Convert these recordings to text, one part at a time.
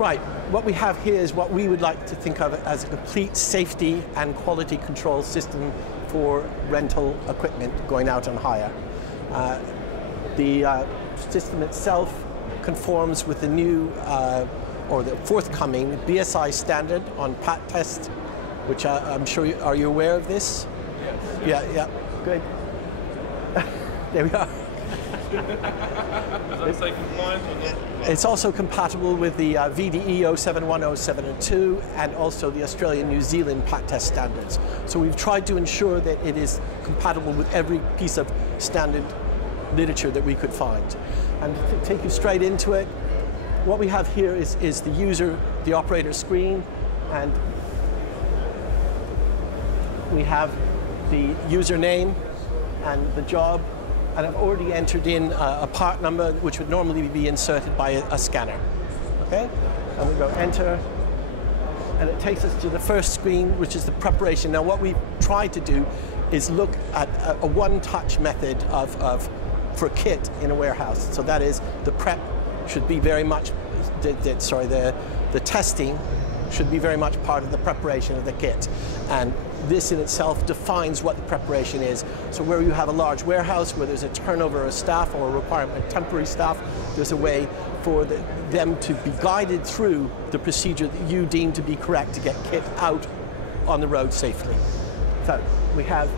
Right, what we have here is what we would like to think of as a complete safety and quality control system for rental equipment going out on hire. The system itself conforms with the new or the forthcoming BSI standard on PAT test, which I'm sure are you aware of this? Yes. Yeah, good. There we are. Is that compliant or not? It's also compatible with the VDE 071072 and also the Australian New Zealand PAT test standards. So we've tried to ensure that it is compatible with every piece of standard literature that we could find. And to take you straight into it, what we have here is the user, the operator screen, and we have the username and the job. And I've already entered in a part number which would normally be inserted by a scanner. Okay? And we go enter, and it takes us to the first screen, which is the preparation. Now what we've tried to do is look at a one-touch method for a kit in a warehouse. So that is, the prep should be very much, the testing should be very much part of the preparation of the kit. And this in itself defines what the preparation is. So where you have a large warehouse, where there's a turnover of staff or a requirement of temporary staff, there's a way for them to be guided through the procedure that you deem to be correct to get kit out on the road safely. So we have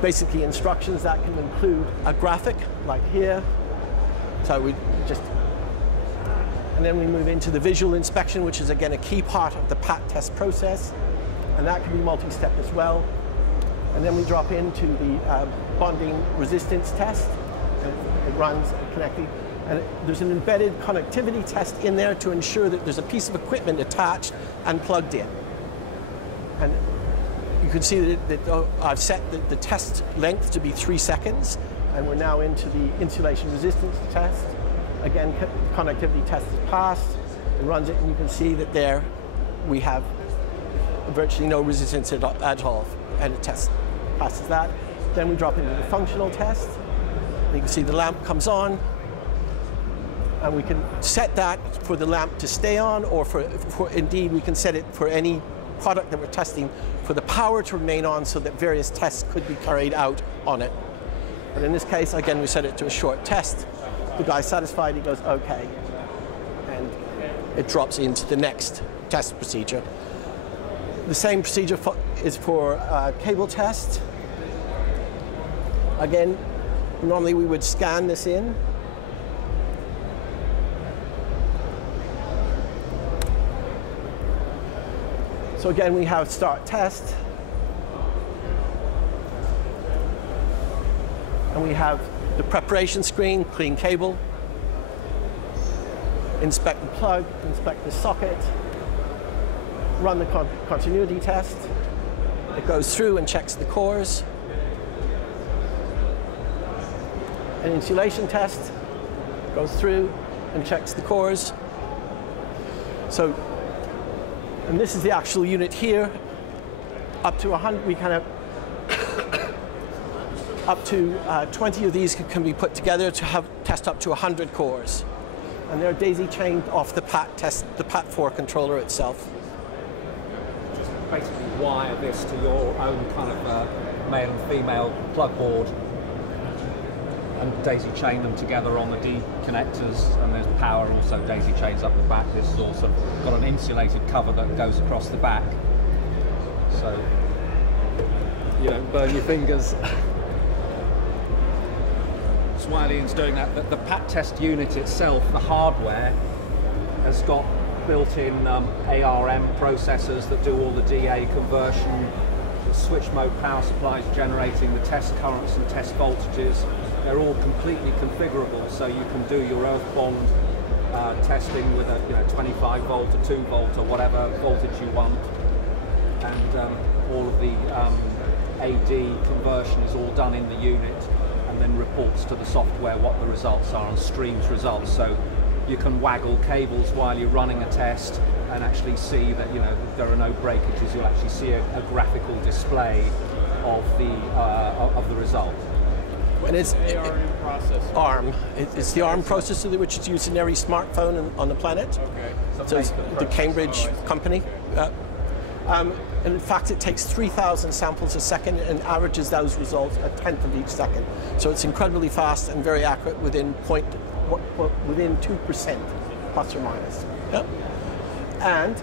basically instructions that can include a graphic, like here. So we just, and then we move into the visual inspection, which is again a key part of the PAT test process. And that can be multi-step as well. And then we drop into the bonding resistance test. And it runs connecting. And there's an embedded connectivity test in there to ensure that there's a piece of equipment attached and plugged in. And you can see that I've set the test length to be 3 seconds. And we're now into the insulation resistance test. Again, the connectivity test is passed. It runs it, and you can see that there we have virtually no resistance at all, and it passes that. Then we drop into the functional test. You can see the lamp comes on, and we can set that for the lamp to stay on, or for indeed we can set it for any product that we're testing for the power to remain on, so that various tests could be carried out on it. But in this case, again, we set it to a short test. The guy's satisfied, he goes okay, and it drops into the next test procedure. The same procedure is for cable test. Again, normally we would scan this in. So again, we have start test. And we have the preparation screen, clean cable, inspect the plug, inspect the socket, run the continuity test. It goes through and checks the cores. An insulation test goes through and checks the cores. So, and this is the actual unit here. Up to 100, we kind of, up to 20 of these can be put together to test up to 100 cores. And they're daisy chained off the PAT test, the PAT4 controller itself. Basically wire this to your own kind of male and female plug board and daisy chain them together on the D connectors, and there's power also daisy chains up the back. This has also got an insulated cover that goes across the back, so you don't burn your fingers. So while Ian's doing that, the PAT test unit itself, the hardware, has got built-in ARM processors that do all the DA conversion, the switch mode power supplies generating the test currents and test voltages. They're all completely configurable, so you can do your earth bond testing with a 25 volt or 2 volt or whatever voltage you want, and all of the AD conversion is all done in the unit, and then reports to the software what the results are and streams results. So you can waggle cables while you're running a test and actually see that there are no breakages. You'll actually see a graphical display of the result. And it's ARM processor? ARM. It's the ARM processor which is used in every smartphone on the planet. Okay. So it's the Cambridge company. And in fact, it takes 3,000 samples a second and averages those results a tenth of each second. So it's incredibly fast and very accurate within 2%, plus or minus. Yep. And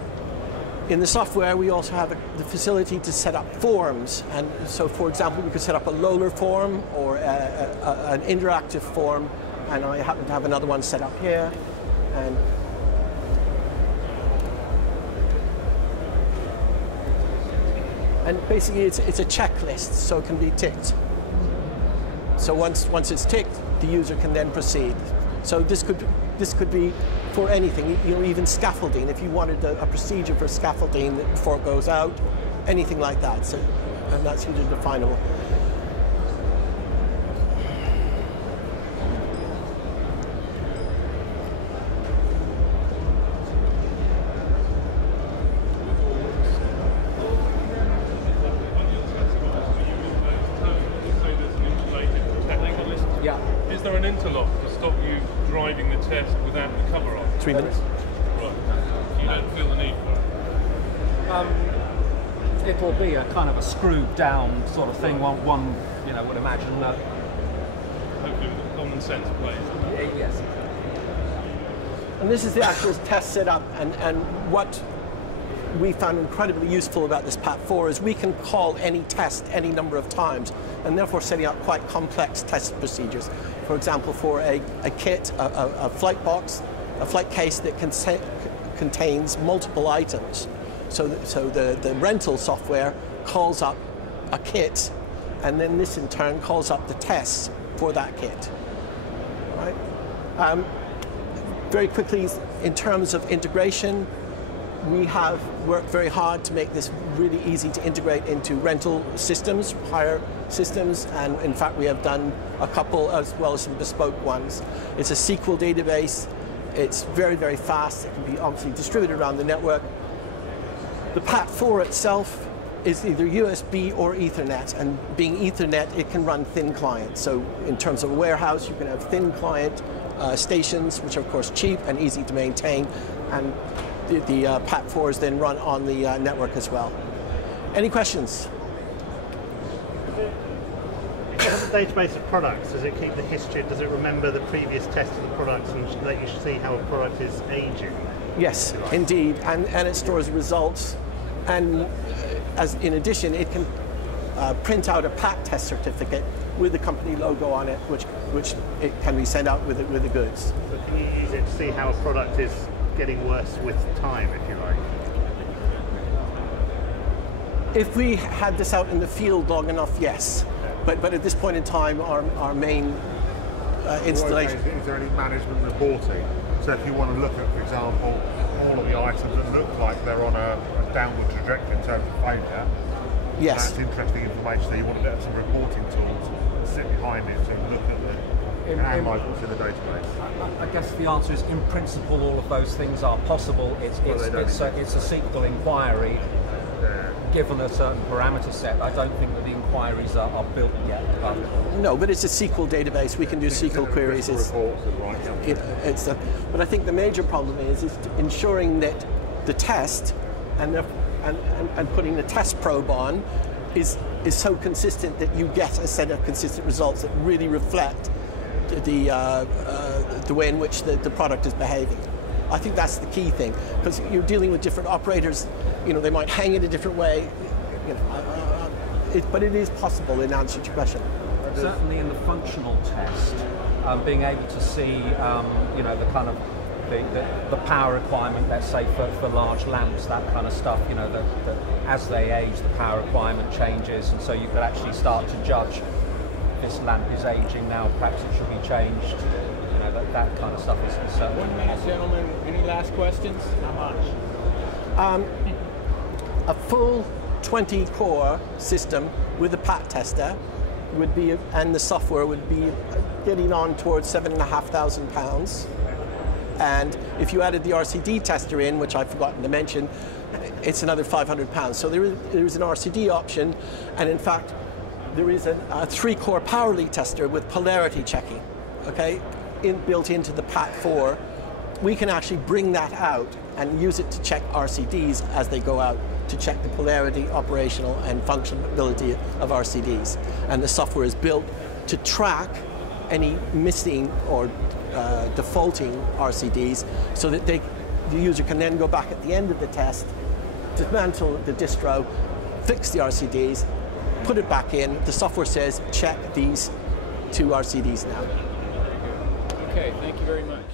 in the software, we also have the facility to set up forms. And so, for example, we could set up a Loader form or an interactive form. And I happen to have another one set up here. And basically, it's a checklist, so it can be ticked. So once it's ticked, the user can then proceed. So this could be for anything, even scaffolding. If you wanted a procedure for scaffolding before it goes out, anything like that. So, and that's user definable. Is there an interlock to stop you driving the test without the cover on? 3 minutes. Right. You don't feel the need for it? It'll be a kind of a screwed down sort of thing. One would imagine. Hopefully with common sense plays. Yes. And this is the actual test setup, and what we found incredibly useful about this PAT4 is we can call any test any number of times, and therefore setting up quite complex test procedures. For example, for a kit, a flight box, a flight case that contains multiple items. So the rental software calls up a kit, and then this in turn calls up the tests for that kit. Right? Very quickly, in terms of integration, we have worked very hard to make this really easy to integrate into rental systems, hire systems, and in fact we have done a couple as well as some bespoke ones. It's a SQL database. It's very, very fast. It can be obviously distributed around the network. The PAT4 itself is either USB or Ethernet, and being Ethernet, it can run thin client. So in terms of a warehouse, you can have thin client stations, which are of course cheap and easy to maintain, and the PAT4s then run on the network as well. Any questions? If you have a database of products, does it keep the history? Does it remember the previous test of the products and let you see how a product is aging? Yes, indeed, and it stores results, and as in addition, it can print out a PAT test certificate with the company logo on it, which it can be sent out with the goods. So can you use it to see how a product is getting worse with time, if you like? If we had this out in the field long enough, yes. But at this point in time, our main installation... Is there any management reporting? So if you want to look at, for example, all of the items that look like they're on a downward trajectory in terms of failure, yes, that's interesting information. So you want to get some reporting tools that sit behind it to look at the analyze what's in the database. I guess the answer is, in principle, all of those things are possible. It's a SQL inquiry. Given a certain parameter set, I don't think that the inquiries are built yet. No, but it's a SQL database. We can do SQL queries. But I think the major problem is ensuring that the test and putting the test probe on is so consistent that you get a set of consistent results that really reflect the way in which the product is behaving. I think that's the key thing, because you're dealing with different operators. They might hang it a different way. But it is possible, in answer to your question. Certainly in the functional test, being able to see, the kind of the power requirement, let's say for large lamps, that kind of stuff. That as they age, the power requirement changes, and so you could actually start to judge this lamp is aging now. Perhaps it should be changed. That kind of stuff is certainly. 1 minute, gentlemen. Any last questions? How much? A full 20-core system with a PAT tester would be, and the software would be getting on towards £7,500. And if you added the RCD tester in, which I've forgotten to mention, it's another £500. So there is an RCD option, and in fact, there is a 3-core Polarity tester with polarity checking, okay, built into the PAT4. We can actually bring that out and use it to check RCDs as they go out, to check the polarity, operational and functionality of RCDs. And the software is built to track any missing or defaulting RCDs so that the user can then go back at the end of the test, dismantle the distro, fix the RCDs, put it back in. The software says check these 2 RCDs now. Okay, thank you very much.